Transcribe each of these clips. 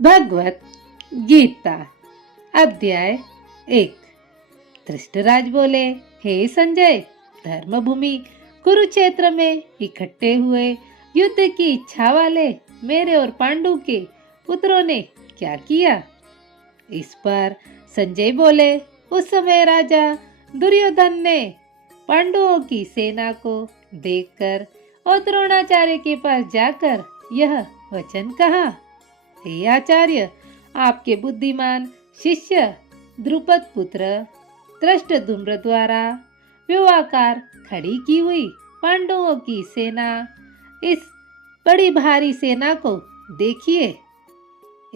भगवत गीता अध्याय 1। धृतराज बोले, हे संजय, धर्मभूमि कुरुक्षेत्र में इकट्ठे हुए युद्ध की इच्छा वाले मेरे और पांडु के पुत्रों ने क्या किया? इस पर संजय बोले, उस समय राजा दुर्योधन ने पांडवों की सेना को देखकर और द्रोणाचार्य के पास जाकर यह वचन कहा, हे आचार्य, आपके बुद्धिमान शिष्य द्रुपद पुत्र धृष्टद्युम्न द्वारा व्यूहाकार खड़ी की हुई पांडवों की सेना, इस बड़ी भारी सेना को देखिए।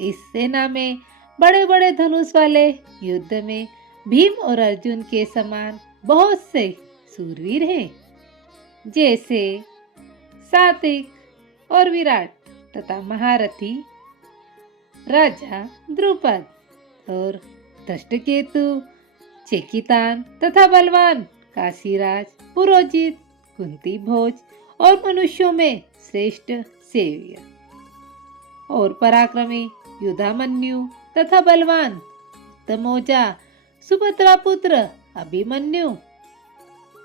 इस सेना में बड़े बड़े धनुष वाले युद्ध में भीम और अर्जुन के समान बहुत से सूरवीर हैं, जैसे सात्विक और विराट तथा महारथी राजा द्रुपद और धृष्टकेतु, चेकितान तथा बलवान काशीराज, पुरोजित, कुंती भोज और मनुष्यों में श्रेष्ठ सेव्य और पराक्रमी युधामन्यु तथा बलवान तमोजा सुभद्रा पुत्र अभिमन्यु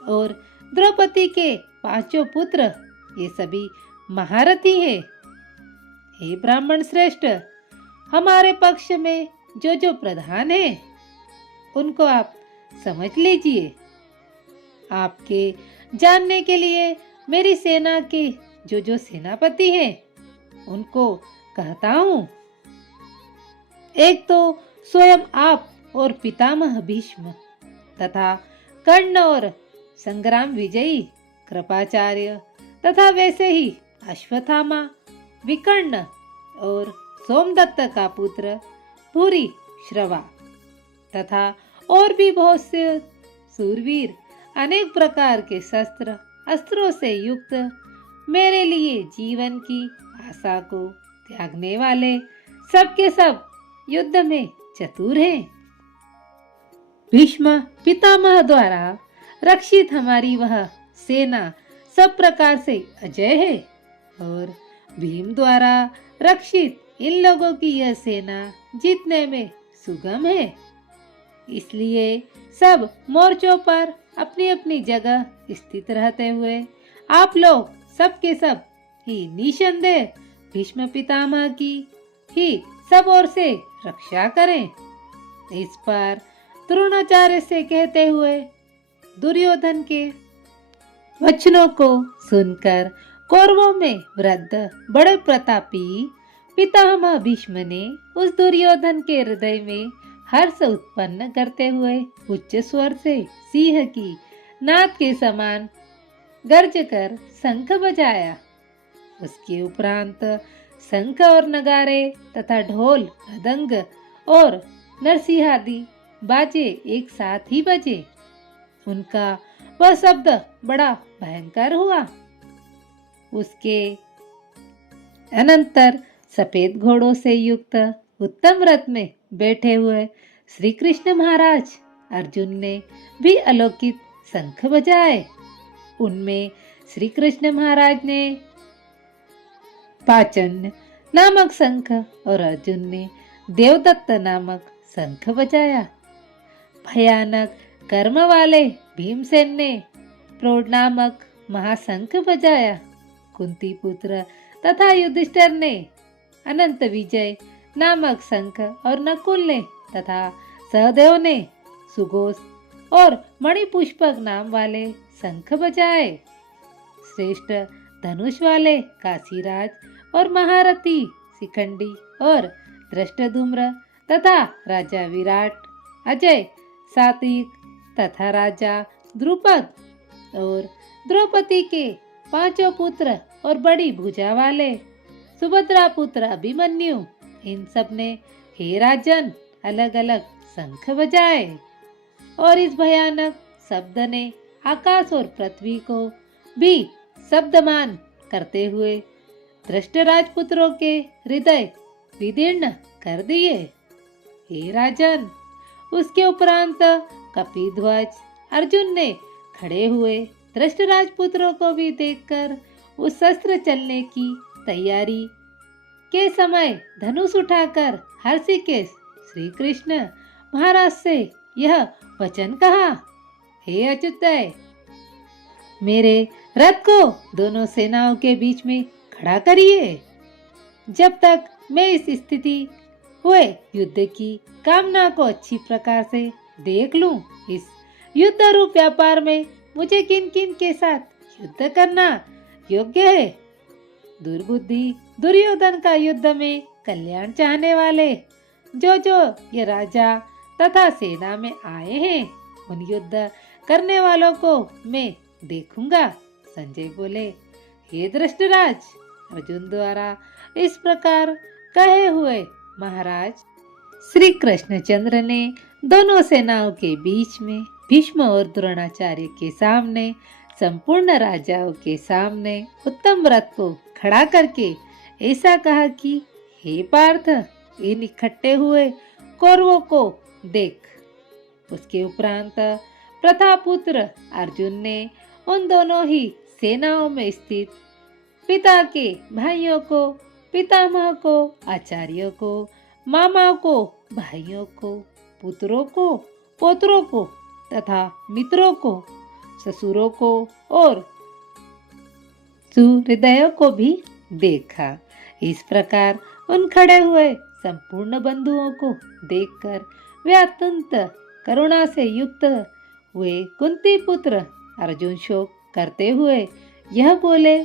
और द्रौपदी के पांचों पुत्र, ये सभी महारथी हैं। हे ब्राह्मण श्रेष्ठ, हमारे पक्ष में जो प्रधान है उनको आप समझ लीजिए। आपके जानने के लिए मेरी सेना के जो सेनापति हैं उनको कहता हूँ। एक तो स्वयं आप और पितामह भीष्म तथा कर्ण और संग्राम विजयी कृपाचार्य तथा वैसे ही अश्वत्थामा, विकर्ण और सोमदत्त का पुत्र भूरि श्रवा तथा और भी बहुत से सूरवीर, अनेक प्रकार के शस्त्र अस्त्रों से युक्त, मेरे लिए जीवन की आशा को त्यागने वाले सबके सब युद्ध में चतुर हैं। भीष्म पितामह द्वारा रक्षित हमारी वह सेना सब प्रकार से अजय है और भीम द्वारा रक्षित इन लोगों की यह सेना जीतने में सुगम है। इसलिए सब मोर्चों पर अपनी अपनी जगह स्थित रहते हुए आप लोग सबके सब ही निसंदेह भीष्म पितामह की ही सब ओर से रक्षा करें। इस पर द्रोणाचार्य से कहते हुए दुर्योधन के वचनों को सुनकर कौरवों में वृद्ध बड़े प्रतापी पितामह भीष्म ने उस दुर्योधन के हृदय में हर्ष उत्पन्न करते हुए उच्च स्वर से सिंह की नाद के समान गर्ज कर शंख बजाया। उसके उपरांत शंख और नगारे तथा ढोल, मृदंग और नरसिंहादि बाजे एक साथ ही बजे। उनका वह शब्द बड़ा भयंकर हुआ। उसके अनंतर सफेद घोड़ों से युक्त उत्तम रथ में बैठे हुए श्री कृष्ण महाराज अर्जुन ने भी अलौकिक शंख बजाए। उनमें श्री कृष्ण महाराज ने पाचन नामक शंख और अर्जुन ने देवदत्त नामक शंख बजाया। भयानक कर्म वाले भीमसेन ने प्रोढ़ नामक महाशंख बजाया। कुंती पुत्र तथा युधिष्ठिर ने अनंत विजय नामक शंख और नकुल ने तथा सहदेव ने सुघोष और मणिपुष्पक नाम वाले शंख बजाए। श्रेष्ठ धनुष वाले काशीराज और महारथी शिखंडी और धृष्टद्युम्न तथा राजा विराट, अजय, सात्विक तथा राजा द्रुपद और द्रौपदी के पांचों पुत्र और बड़ी भुजा वाले सुभद्रा पुत्र अभिमन्यु, इन सब ने हे राजन अलग अलग शंख बजाए। और इस भयानक शब्द ने आकाश और पृथ्वी को भी शब्दमान करते हुए धृष्टराज पुत्रों के हृदय विदीर्ण कर दिए। हे राजन, उसके उपरांत कपिध्वज अर्जुन ने खड़े हुए धृष्टराज पुत्रों को भी देखकर उस शस्त्र चलने की तैयारी के समय धनुष उठाकर हर्षिकेश श्री कृष्ण महाराज से यह वचन कहा, हे अच्युतय, मेरे रथ को दोनों सेनाओं के बीच में खड़ा करिए। जब तक मैं इस स्थिति हुए युद्ध की कामना को अच्छी प्रकार से देख लूं, इस युद्ध रूप व्यापार में मुझे किन किन के साथ युद्ध करना योग्य है। दुर्बुद्धि दुर्योधन का युद्ध में कल्याण चाहने वाले जो ये राजा तथा सेना में आए हैं, उन युद्ध करने वालों को मैं देखूंगा। संजय बोले, हे धृतराज, अर्जुन द्वारा इस प्रकार कहे हुए महाराज श्री कृष्णचंद्र ने दोनों सेनाओं के बीच में भीष्म और द्रोणाचार्य के सामने संपूर्ण राजाओं के सामने उत्तम रथ को खड़ा करके ऐसा कहा कि हे पार्थ, इन इकट्ठे हुए कौरवों को देख। उसके उपरांत प्रतापुत्र अर्जुन ने उन दोनों ही सेनाओं में स्थित पिता के भाइयों को, पितामह को, आचार्यों को, मामाओं को, भाइयों को, पुत्रों को, पौत्रों को तथा मित्रों को, ससुरों को और सुहृदयों को भी देखा। इस प्रकार उन खड़े हुए संपूर्ण बंधुओं को देखकर वे अत्यंत करुणा से युक्त हुए। कुंती पुत्र अर्जुन शोक करते हुए यह बोले,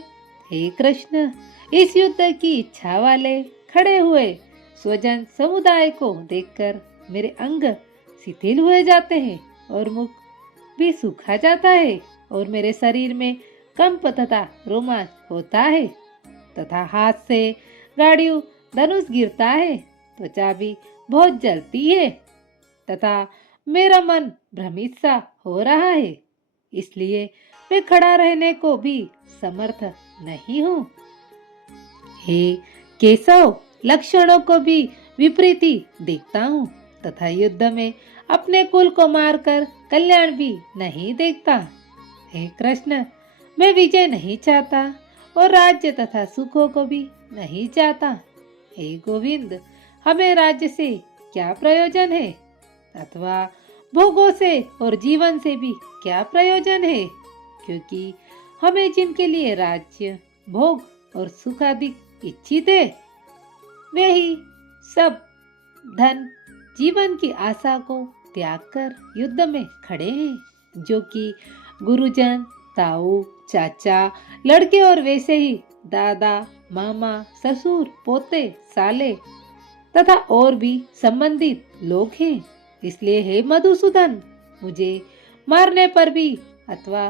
हे कृष्ण, इस युद्ध की इच्छा वाले खड़े हुए स्वजन समुदाय को देखकर मेरे अंग शिथिल हुए जाते हैं और मुख भी सूखा जाता है और मेरे शरीर में कंप तथा रोमांच होता है तथा हाथ से गाड़ियों धनुष गिरता है, त्वचा भी बहुत जलती है तथा मेरा मन भ्रमित सा हो रहा है। इसलिए मैं खड़ा रहने को भी समर्थ नहीं हूँ। हे केशव, लक्षणों को भी विपरीती देखता हूँ तथा युद्ध में अपने कुल को मारकर कल्याण भी नहीं देखता। हे कृष्ण, मैं विजय नहीं चाहता और राज्य तथा सुखों को भी नहीं चाहता। हे गोविंद, हमें राज्य से क्या प्रयोजन है अथवा भोगों से और जीवन से भी क्या प्रयोजन है, क्योंकि हमें जिनके लिए राज्य, भोग और सुख आदि इच्छित है, वे ही सब धन जीवन की आशा को त्याग कर युद्ध में खड़े हैं, जो कि गुरुजन, ताऊ, चाचा, लड़के और वैसे ही दादा, मामा, ससुर, पोते, साले तथा और भी संबंधित लोग हैं। इसलिए हे मधुसूदन, मुझे मारने पर भी अथवा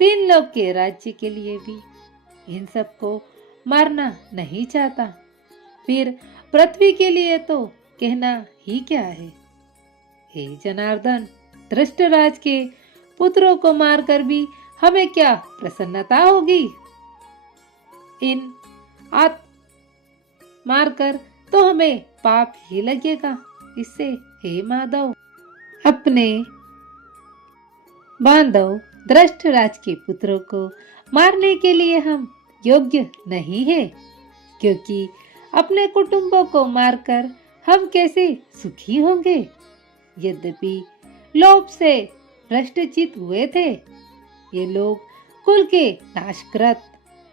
3 लोक के राज्य के लिए भी इन सबको मारना नहीं चाहता। फिर पृथ्वी के लिए तो कहना ही क्या है। हे जनार्दन, धृतराज के पुत्रों को मारकर भी हमें क्या प्रसन्नता होगी। इन मारकर तो हमें पाप ही लगेगा। इससे हे माधव, अपने बांधव धृतराज के पुत्रों को मारने के लिए हम योग्य नहीं है, क्योंकि अपने कुटुंबों को मारकर हम कैसे सुखी होंगे। यद्यपि लोभ से भ्रष्टचित हुए थे, ये लोग कुल के नाशकृत,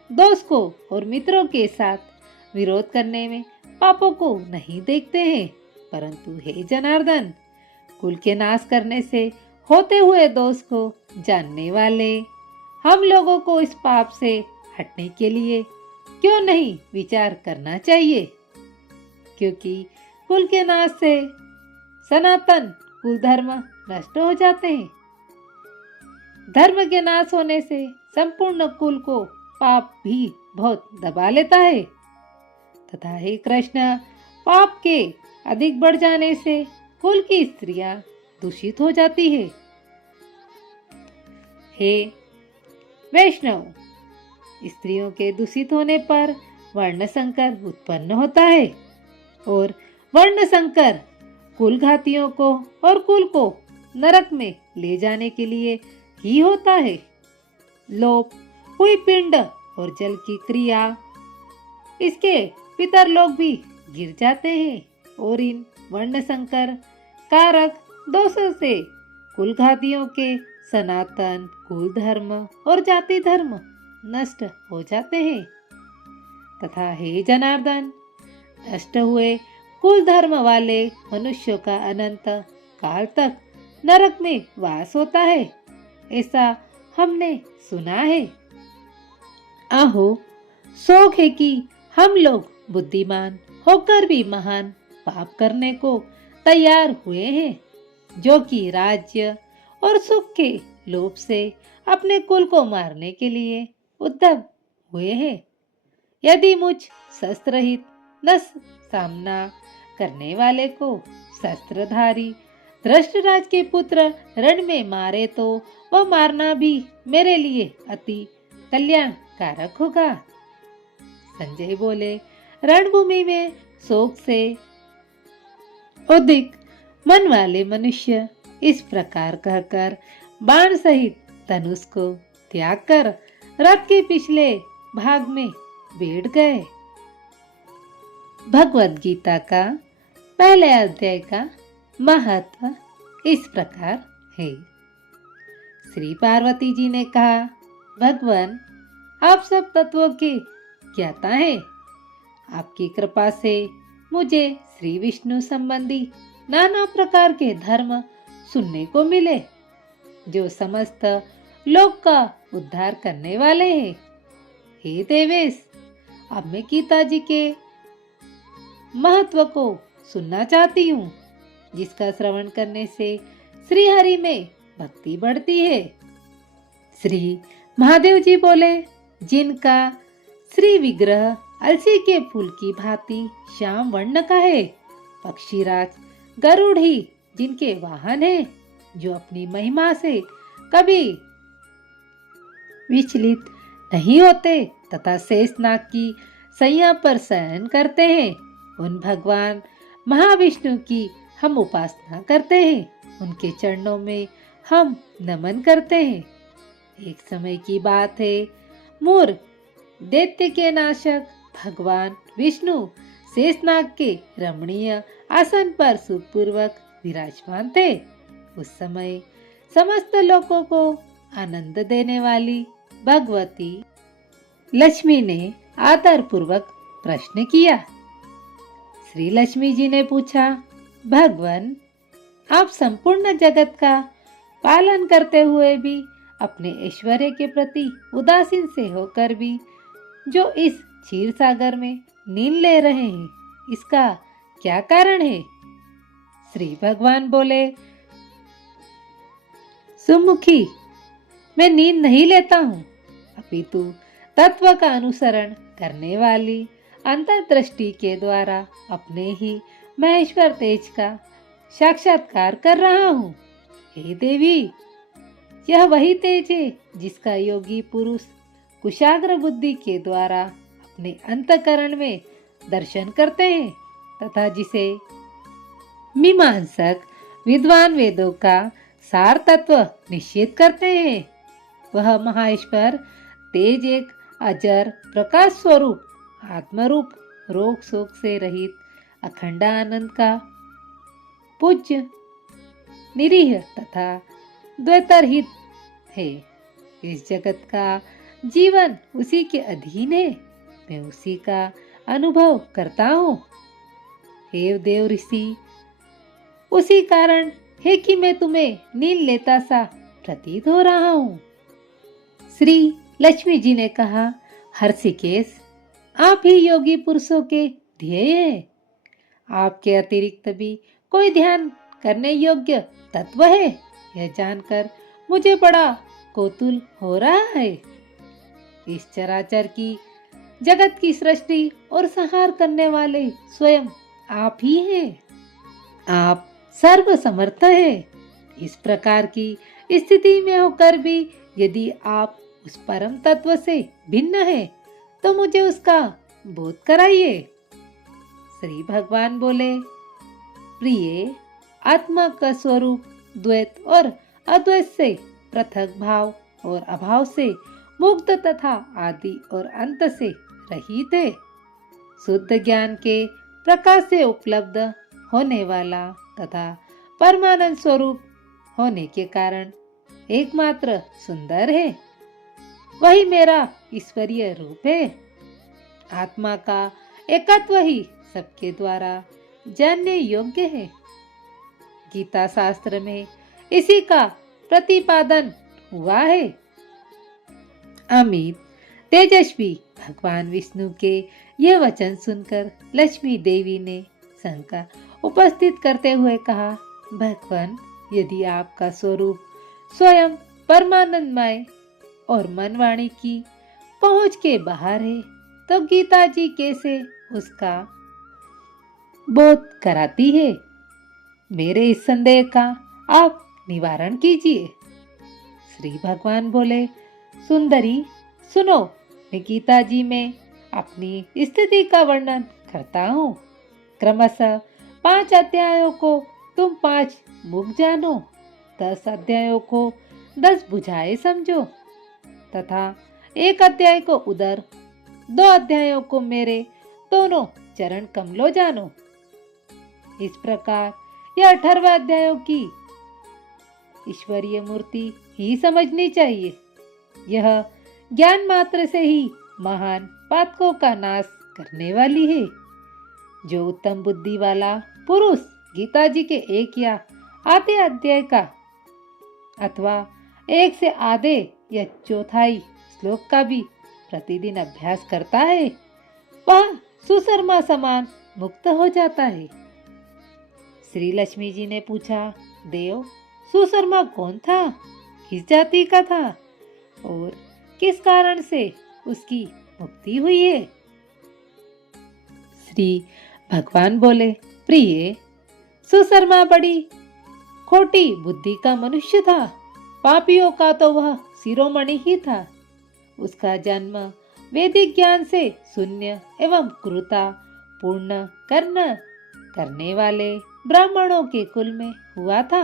दोस्त को और मित्रों के साथ विरोध करने में पापों को नहीं देखते हैं, परंतु हे जनार्दन, कुल के नाश करने से होते हुए दोष को जानने वाले हम लोगों को इस पाप से हटने के लिए क्यों नहीं विचार करना चाहिए, क्योंकि कुल के नाश से सनातन कुल धर्म नष्ट हो जाते हैं। धर्म के नाश होने से संपूर्ण कुल को पाप भी बहुत दबा लेता है तथा हे कृष्ण, पाप के अधिक बढ़ जाने से कुल की स्त्रियां दूषित हो जाती है। हे वैष्णव, स्त्रियों के दूषित होने पर वर्ण संकर उत्पन्न होता है और वर्ण संकर कुल घातियों को और कुल को नरक में ले जाने के लिए ही होता है। लोप हुई पिंड और जल की क्रिया इसके पितर लोग भी गिर जाते हैं और इन वर्ण संकर कारक दोषों से कुलघातियों के सनातन कुल धर्म और जाति धर्म नष्ट हो जाते हैं। तथा हे जनार्दन, नष्ट हुए कुल धर्म वाले मनुष्यों का अनंत काल तक नरक में वास होता है, ऐसा हमने सुना है। आहो, शौक है कि हम लोग बुद्धिमान होकर भी महान पाप करने को तैयार हुए हैं, जो कि राज्य और सुख के लोभ से अपने कुल को मारने के लिए उद्यत हुए हैं। यदि मुझ शस्त्ररहित नस सामना करने वाले को शस्त्रधारी धृष्टराज के पुत्र रण में मारे तो वह मारना भी मेरे लिए अति कल्याणकारक होगा। संजय बोले, रणभूमि में शोक से उद्विग्न मन वाले मनुष्य इस प्रकार कहकर बाण सहित धनुष को त्याग कर रथ के पिछले भाग में बैठ गए। भगवद गीता का पहले अध्याय का महत्व इस प्रकार है। श्री पार्वती जी ने कहा, भगवान, आप सब तत्वों के ज्ञाता हैं। आपकी कृपा से मुझे श्री विष्णु संबंधी नाना प्रकार के धर्म सुनने को मिले, जो समस्त लोक का उद्धार करने वाले हैं। हे देवेश, अब मैं गीता जी के महत्व को सुनना चाहती हूँ, जिसका श्रवण करने से श्री हरि में भक्ति बढ़ती है। श्री महादेव जी बोले, जिनका श्री विग्रह अलसी के फूल की भांति श्याम वर्ण का है, पक्षीराज गरुड़ ही जिनके वाहन है, जो अपनी महिमा से कभी विचलित नहीं होते तथा शेषनाग की सैया पर शयन करते हैं, उन भगवान महाविष्णु की हम उपासना करते हैं। उनके चरणों में हम नमन करते हैं। एक समय की बात है, मूर दैत्य के नाशक भगवान विष्णु शेषनाग के रमणीय आसन पर सुखपूर्वक विराजमान थे। उस समय समस्त लोगों को आनंद देने वाली भगवती लक्ष्मी ने आदर पूर्वक प्रश्न किया। श्री लक्ष्मी जी ने पूछा, भगवान, आप संपूर्ण जगत का पालन करते हुए भी अपने ऐश्वर्य के प्रति उदासीन से होकर भी जो इस क्षीर सागर में नींद ले रहे हैं, इसका क्या कारण है? श्री भगवान बोले, सुमुखी, मैं नींद नहीं लेता हूँ, अपितु तत्व का अनुसरण करने वाली अंतर्दृष्टि के द्वारा अपने ही महेश्वर तेज का साक्षात्कार कर रहा हूँ। हे देवी, यह वही तेज है जिसका योगी पुरुष कुशाग्र बुद्धि के द्वारा अपने अंतःकरण में दर्शन करते हैं तथा जिसे मीमांसक विद्वान वेदों का सार तत्व निश्चित करते हैं। वह महाईश्वर तेज एक अजर प्रकाश स्वरूप आत्मरूप रोग शोक से रहित अखंड आनंद का पूज्य निरीह तथा द्वैतरहित है। इस जगत का जीवन उसी के अधीन है, मैं उसी का अनुभव करता हूँ। हे देव ऋषि, उसी कारण है कि मैं तुम्हें नींद लेता सा प्रतीत हो रहा हूँ। श्री लक्ष्मी जी ने कहा, हर्षिकेश, आप ही योगी पुरुषों के ध्येय हैं। आपके अतिरिक्त भी कोई ध्यान करने योग्य तत्व है, यह जानकर मुझे बड़ा कौतूहल हो रहा है। इस चराचर की जगत की सृष्टि और संहार करने वाले स्वयं आप ही हैं। आप सर्व समर्थ हैं। इस प्रकार की स्थिति में होकर भी यदि आप उस परम तत्व से भिन्न हैं, तो मुझे उसका बोध कराइए। श्री भगवान बोले, प्रिय, आत्मा का स्वरूप द्वैत और अद्वैत से पृथक भाव और अभाव से मुक्त तथा आदि और अंत से रहित है। शुद्ध ज्ञान के प्रकाश से उपलब्ध होने वाला तथा परमानंद स्वरूप होने के कारण एकमात्र सुंदर है। वही मेरा ईश्वरीय रूप है। आत्मा का एकत्व ही सबके द्वारा जानने योग्य है। गीता शास्त्र में इसी का प्रतिपादन हुआ है। अमित तेजस्वी भगवान विष्णु के यह वचन सुनकर लक्ष्मी देवी ने शंका उपस्थित करते हुए कहा, भगवान, यदि आपका स्वरूप स्वयं परमानंदमय और मन वाणी की पहुंच के बाहर है, तो गीता जी कैसे उसका बोध कराती है? मेरे इस संदेह का आप निवारण कीजिए। श्री भगवान बोले, सुंदरी सुनो, मैं गीता जी में अपनी स्थिति का वर्णन करता हूँ। क्रमशः 5 अध्यायों को तुम 5 मुख जानो, 10 अध्यायों को 10 बुझाए समझो तथा 1 अध्याय को उदर, 2 अध्यायों को मेरे दोनों चरण कमलों जानो। इस प्रकार यह 18 अध्यायों की ईश्वरीय मूर्ति ही समझनी चाहिए। यह ज्ञान मात्र से ही महान पातकों का नाश करने वाली है। जो उत्तम बुद्धि वाला पुरुष गीता जी के 1 या आधे अध्याय का अथवा 1 से आधे या चौथाई श्लोक का भी प्रतिदिन अभ्यास करता है, वह सुशर्मा समान मुक्त हो जाता है। श्री लक्ष्मी जी ने पूछा, देव, सुशर्मा कौन था? किस जाति का था और किस कारण से उसकी मुक्ति हुई है? श्री भगवान बोले, प्रिय, सुशर्मा बड़ी खोटी बुद्धि का मनुष्य था। पापियों का तो वह शिरोमणि ही था। उसका जन्म वैदिक ज्ञान से शून्य एवं क्रूरता पूर्ण करने वाले ब्राह्मणों के कुल में हुआ था।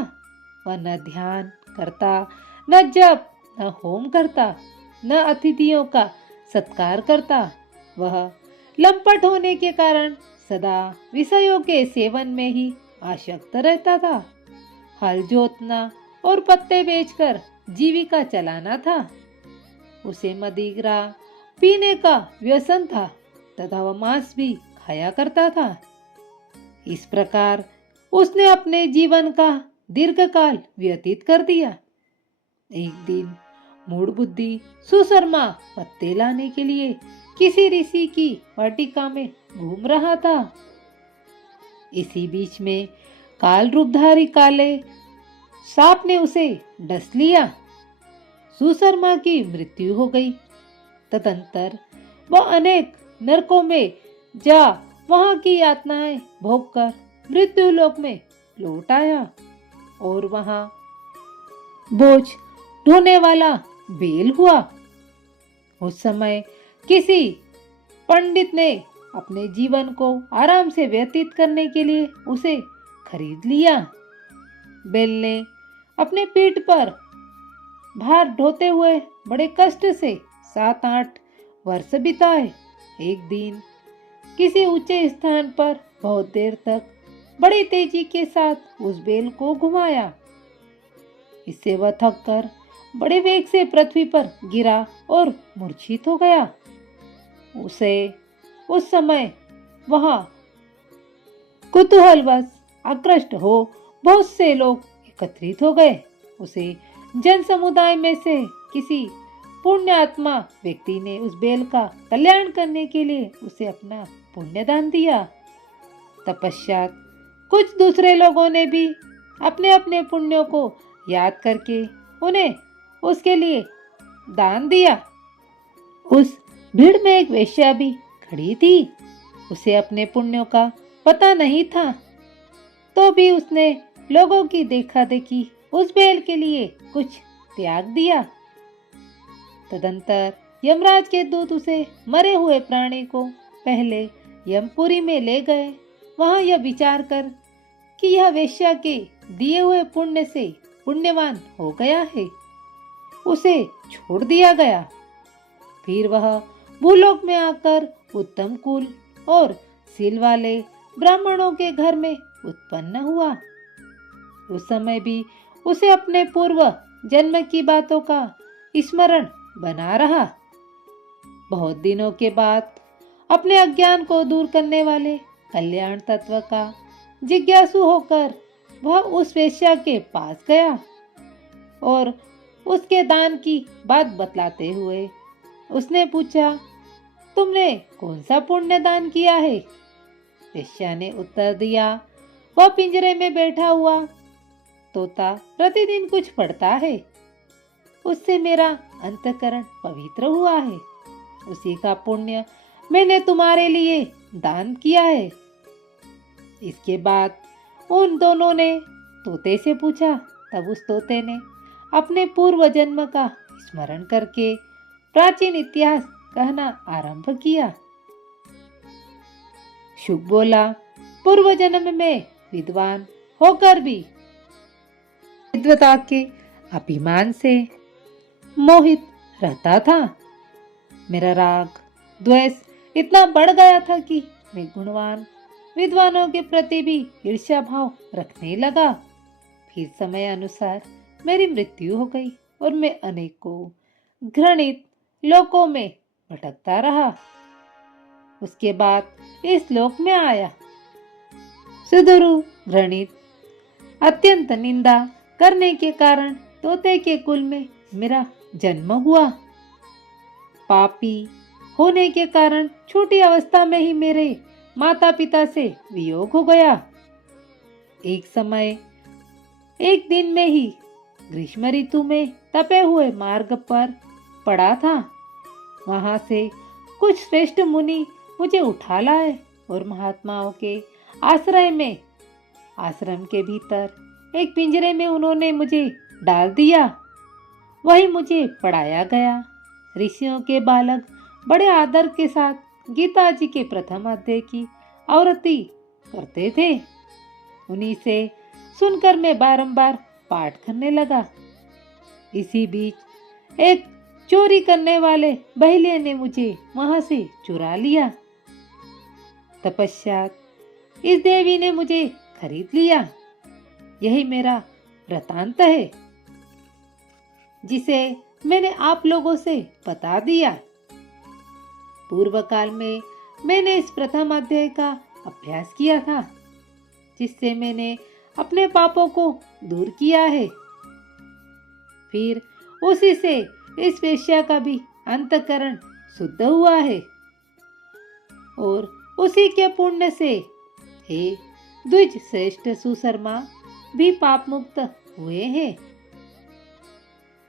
वह न ध्यान करता, न जप, न होम करता, न अतिथियों का सत्कार करता। वह लंपट होने के कारण सदा विषयों के सेवन में ही आसक्त रहता था। हल जोतना और पत्ते बेचकर जीविका चलाना था। उसे मदिरा पीने का व्यसन था तथा वह मांस भी खाया करता था। इस प्रकार उसने अपने जीवन का दीर्घकाल व्यतीत कर दिया। एक दिन मूढ़ बुद्धि सुशर्मा पत्ते लाने के लिए किसी ऋषि की वाटिका में घूम रहा था। इसी बीच में काल रूपधारी काले सांप ने उसे डस लिया। सुशर्मा की मृत्यु हो गई। तदंतर वह अनेक नरकों में जा वहां की यातनाएं भोगकर मृत्यु लोक में लौट आया और वहां बोझ ढोने वाला बेल हुआ। उस समय किसी पंडित ने अपने जीवन को आराम से व्यतीत करने के लिए उसे खरीद लिया। बेल ने अपने पीठ पर भार ढोते हुए बड़े कष्ट से 7-8 वर्ष बिताए। एक दिन किसी ऊंचे स्थान पर बहुत देर तक बड़ी तेजी के साथ उस बेल को घुमाया। इससे वह थक कर बड़े वेग से पृथ्वी पर गिरा और मूर्छित हो गया। उस समय वहां कुतूहलवश आकृष्ट हो बहुत से लोग एकत्रित हो गए। उसे जन समुदाय में से किसी पुण्यात्मा व्यक्ति ने उस बेल का कल्याण करने के लिए उसे अपना पुण्यदान दिया। तपश्चात कुछ दूसरे लोगों ने भी अपने अपने पुण्यों को याद करके उन्हें उसके लिए दान दिया। उस भीड़ में एक वेश्या भी खड़ी थी। उसे अपने पुण्यों का पता नहीं था, तो भी उसने लोगों की देखा देखी उस बेल के लिए कुछ त्याग दिया। तदंतर यमराज के दूत उसे मरे हुए प्राणी को पहले यमपुरी में ले गए। वहां यह विचार कर कि यह वेश्या के दिए हुए पुण्य से पुण्यवान हो गया है, उसे छोड़ दिया गया। फिर वह भूलोक में आकर उत्तम कुल और सील वाले ब्राह्मणों के घर में उत्पन्न हुआ। उस समय भी उसे अपने पूर्व जन्म की बातों का स्मरण बना रहा। बहुत दिनों के बाद अपने अज्ञान को दूर करने वाले कल्याण तत्व का जिज्ञासु होकर वह उस वेश्या के पास गया और उसके दान की बात बतलाते हुए उसने पूछा, तुमने कौन सा पुण्य दान किया है? वेश्या ने उत्तर दिया, वह पिंजरे में बैठा हुआ तोता प्रतिदिन कुछ पढ़ता है, उससे मेरा अंतःकरण पवित्र हुआ है। उसी का पुण्य मैंने तुम्हारे लिए दान किया है। इसके बाद उन दोनों ने तोते से पूछा। तब उस तोते ने अपने पूर्व जन्म का स्मरण करके प्राचीन इतिहास कहना आरंभ किया। शुक बोला, पूर्व जन्म में विद्वान होकर भी विद्वता के अभिमान से मोहित रहता था। मेरा राग द्वेष इतना बढ़ गया था कि मैं गुणवान विद्वानों के प्रति भी ईर्ष्या भाव रखने लगा। फिर समय अनुसार मेरी मृत्यु हो गई और मैं अनेकों घृणित लोकों में भटकता रहा। उसके बाद इस लोक में आया। सुदुरु घृणित अत्यंत निंदा करने के कारण तोते के कुल में मेरा जन्म हुआ। पापी होने के कारण छोटी अवस्था में ही मेरे माता पिता से वियोग हो गया। एक समय एक दिन में ही ग्रीष्म ऋतु में तपे हुए मार्ग पर पड़ा था। वहां से कुछ श्रेष्ठ मुनि मुझे उठा लाए और महात्माओं के आश्रय में आश्रम के भीतर एक पिंजरे में उन्होंने मुझे डाल दिया। वही मुझे पढ़ाया गया। ऋषियों के बालक बड़े आदर के साथ गीता जी के प्रथम अध्याय की आवृत्ति करते थे। उन्हीं से सुनकर मैं बारंबार पाठ करने लगा। इसी बीच एक चोरी करने वाले बहेलिया ने मुझे वहां से चुरा लिया। तपश्चात इस देवी ने मुझे खरीद लिया। यही मेरा वृतांत है, जिसे मैंने आप लोगों से बता दिया। पूर्व काल में मैंने इस प्रथम अध्याय का अभ्यास किया था, जिससे मैंने अपने पापों को दूर किया है। फिर उसी से इस वेश्या का भी अंतःकरण शुद्ध हुआ है और उसी के पुण्य से हे द्विज श्रेष्ठ सुशर्मा भी पाप मुक्त हुए हैं।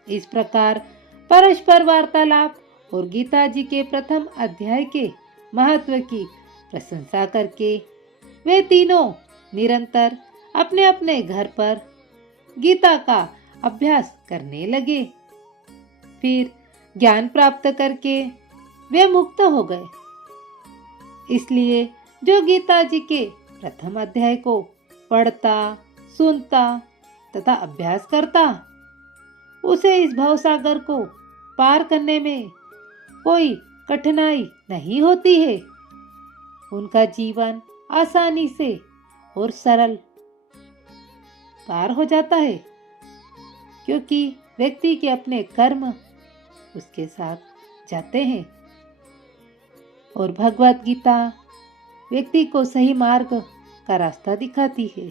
इस प्रकार परस्पर वार्तालाप और गीता जी के प्रथम अध्याय के महत्व की प्रशंसा करके वे तीनों निरंतर अपने अपने घर पर गीता का अभ्यास करने लगे। फिर ज्ञान प्राप्त करके वे मुक्त हो गए। इसलिए जो गीता जी के प्रथम अध्याय को पढ़ता, सुनता तथा अभ्यास करता, उसे इस भवसागर को पार करने में कोई कठिनाई नहीं होती है। उनका जीवन आसानी से और सरल पार हो जाता है, क्योंकि व्यक्ति के अपने कर्म उसके साथ जाते हैं और भगवत गीता व्यक्ति को सही मार्ग का रास्ता दिखाती है।